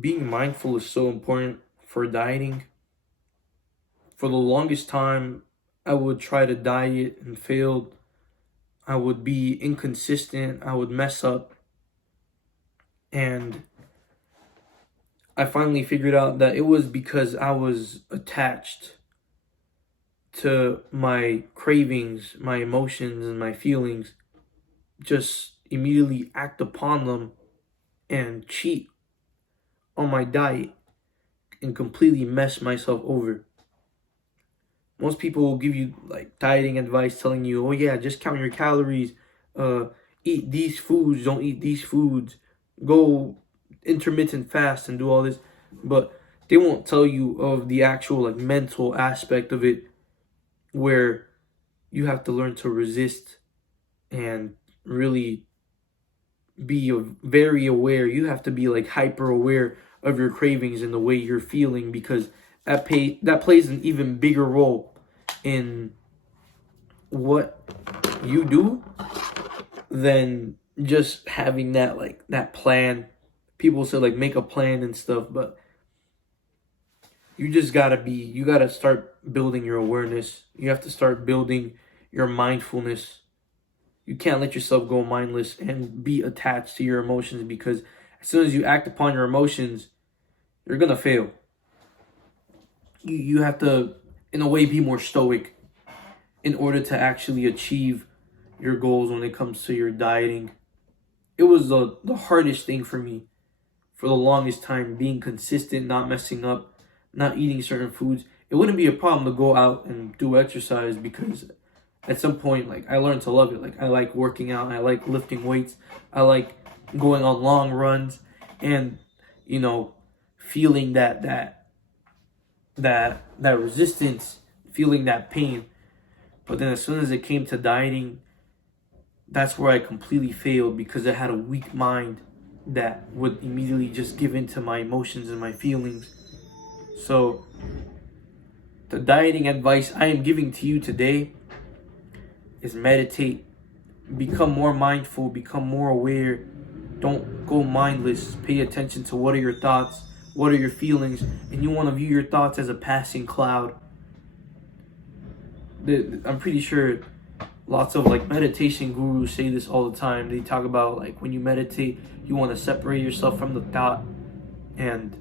Being mindful is so important for dieting. For the longest time, I would try to diet and failed. I would be inconsistent. I would mess up. And I finally figured out that it was because I was attached to my cravings, my emotions, and my feelings. Just immediately act upon them and cheat on my diet and completely mess myself over. Most people will give you like dieting advice telling you, oh yeah, just count your calories, uh, eat these foods, don't eat these foods, go intermittent fast and do all this. But they won't tell you of the actual like mental aspect of it where you have to learn to resist and really be very aware. You have to be like hyper aware of your cravings and the way you're feeling because that plays an even bigger role in what you do than just having that plan. People say like make a plan and stuff, but you gotta start building your awareness. You have to start building your mindfulness. You can't let yourself go mindless and be attached to your emotions because as soon as you act upon your emotions, you're gonna fail. You have to, in a way, be more stoic in order to actually achieve your goals when it comes to your dieting. It was the hardest thing for me for the longest time, being consistent, not messing up, not eating certain foods. It wouldn't be a problem to go out and do exercise because at some point, like I learned to love it. Like I like working out, I like lifting weights, I like going on long runs, and you know, feeling that resistance, feeling that pain. But then as soon as it came to dieting, that's where I completely failed because I had a weak mind that would immediately just give in to my emotions and my feelings. So the dieting advice I am giving to you today is meditate, become more mindful, become more aware. Don't go mindless. Pay attention to what are your thoughts, what are your feelings, and you want to view your thoughts as a passing cloud. I'm pretty sure lots of like meditation gurus say this all the time. They talk about like when you meditate, you want to separate yourself from the thought and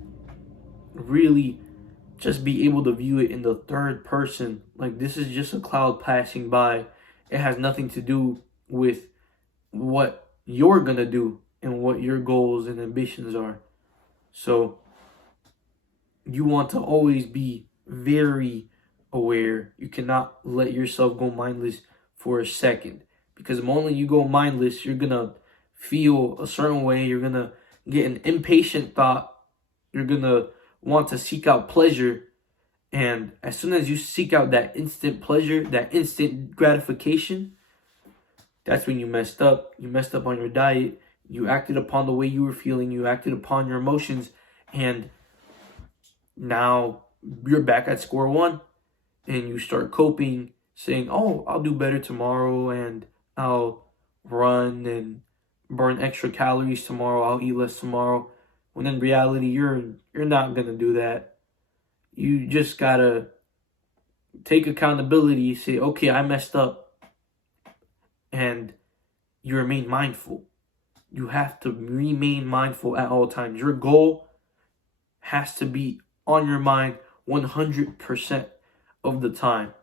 really just be able to view it in the third person. Like this is just a cloud passing by. It has nothing to do with what you're gonna do and what your goals and ambitions are. So you want to always be very aware. You cannot let yourself go mindless for a second because the moment you go mindless, you're gonna feel a certain way. You're gonna get an impatient thought. You're gonna want to seek out pleasure. And as soon as you seek out that instant pleasure, that instant gratification, that's when you messed up. You messed up on your diet. You acted upon the way you were feeling. You acted upon your emotions. And now you're back at square one. And you start coping, saying, oh, I'll do better tomorrow. And I'll run and burn extra calories tomorrow. I'll eat less tomorrow. When in reality, you're not going to do that. You just gotta take accountability, say, okay, I messed up, and you remain mindful. You have to remain mindful at all times. Your goal has to be on your mind 100% of the time.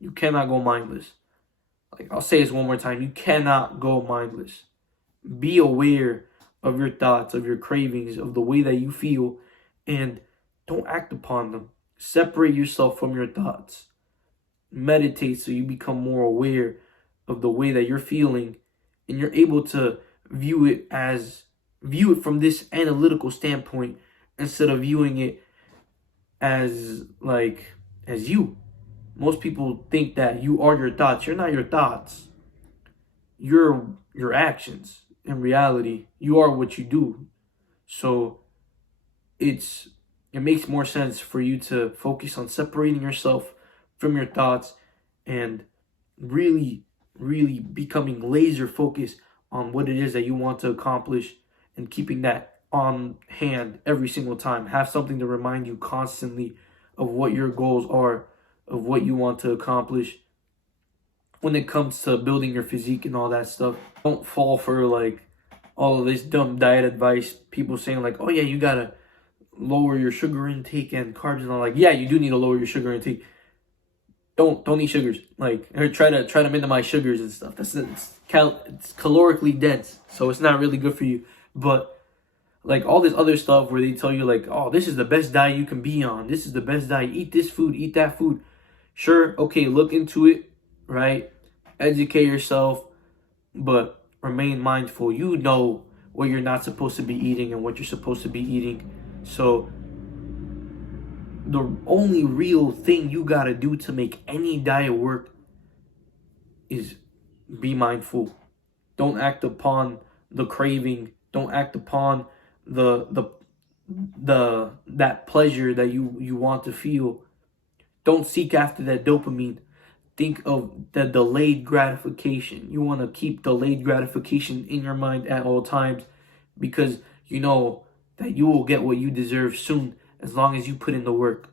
You cannot go mindless. Like I'll say this one more time, you cannot go mindless. Be aware of your thoughts, of your cravings, of the way that you feel, and don't act upon them. Separate yourself from your thoughts. Meditate so you become more aware of the way that you're feeling and you're able to view it from this analytical standpoint instead of viewing it as you. Most people think that you are your thoughts. You're not your thoughts. You're your actions. In reality, you are what you do. So it makes more sense for you to focus on separating yourself from your thoughts and really, becoming laser focused on what it is that you want to accomplish and keeping that on hand every single time. Have something to remind you constantly of what your goals are, of what you want to accomplish when it comes to building your physique and all that stuff. Don't fall for like all of this dumb diet advice. People saying like, oh yeah, you gotta lower your sugar intake and carbs and all. Like, yeah, you do need to lower your sugar intake. Don't eat sugars. Like, or try to minimize sugars and stuff. It's calorically dense, so it's not really good for you. But like all this other stuff where they tell you like, oh, this is the best diet you can be on. This is the best diet. Eat this food. Eat that food. Sure, okay, look into it, right? Educate yourself, but remain mindful. You know what you're not supposed to be eating and what you're supposed to be eating. So the only real thing you gotta do to make any diet work is be mindful. Don't act upon the craving. Don't act upon the that pleasure that you want to feel. Don't seek after that dopamine. Think of the delayed gratification. You want to keep delayed gratification in your mind at all times, because you know that you will get what you deserve soon as long as you put in the work.